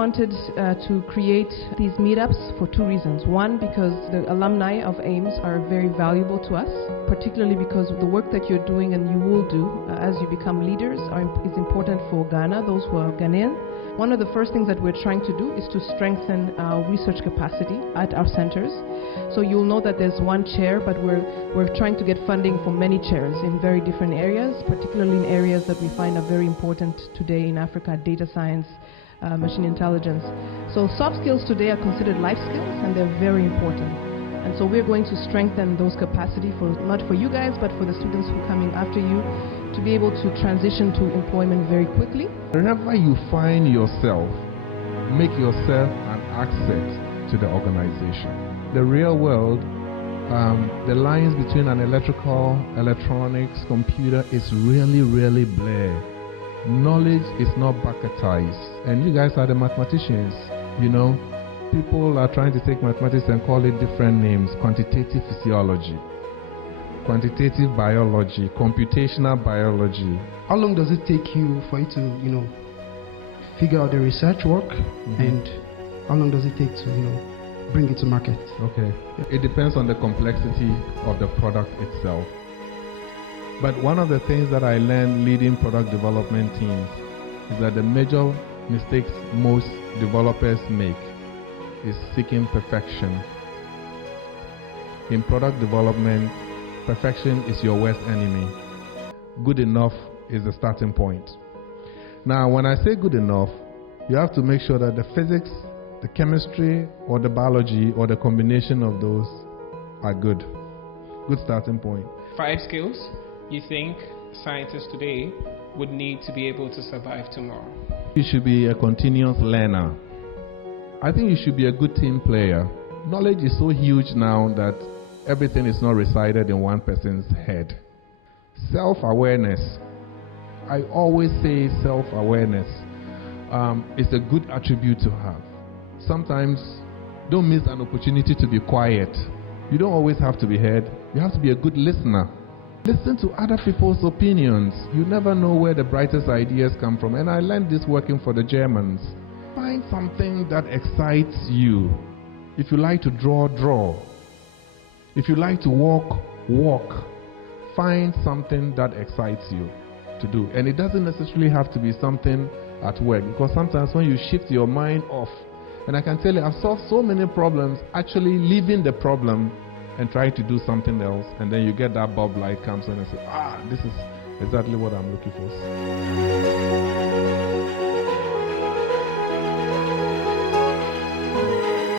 wanted to create these meetups for two reasons. One, because the alumni of AIMS are very valuable to us, particularly because the work that you're doing and you will do as you become leaders is important for Ghana, those who are Ghanaian. One of the first things that we're trying to do is to strengthen our research capacity at our centers. So you'll know that there's one chair, but we're trying to get funding for many chairs in very different areas, particularly in areas that we find are very important today in Africa: data science, machine intelligence. So soft skills today are considered life skills, and they're very important. And so we're going to strengthen those capacity for not for you guys, but for the students who are coming after you, to be able to transition to employment very quickly. Wherever you find yourself, make yourself an asset to the organization. The real world, the lines between an electrical, electronics, computer is really, really blurred. Knowledge is not bucketized. And you guys are the mathematicians, you know. People are trying to take mathematics and call it different names: quantitative physiology, quantitative biology, computational biology. How long does it take you for you to, figure out the research work, and how long does it take to, bring it to market? Okay. It depends on the complexity of the product itself. But one of the things that I learned leading product development teams is that the major mistakes most developers make is seeking perfection. In product development, perfection is your worst enemy. Good enough is the starting point. Now, when I say good enough, you have to make sure that the physics, the chemistry, or the biology, or the combination of those are good. Good starting point. 5 skills you think scientists today would need to be able to survive tomorrow? You should be a continuous learner. I think you should be a good team player. Knowledge is so huge now that everything is not resided in one person's head. Self-awareness. I always say self-awareness is a good attribute to have. Sometimes don't miss an opportunity to be quiet. You don't always have to be heard. You have to be a good listener. Listen to other people's opinions. You never know where the brightest ideas come from. And I learned this working for the Germans. Find something that excites you. If you like to draw, draw. If you like to walk, walk. Find something that excites you to do. And it doesn't necessarily have to be something at work, because sometimes when you shift your mind off, and I can tell you, I've solved so many problems actually leaving the problem and trying to do something else, and then you get that bulb light comes on and say, this is exactly what I'm looking for.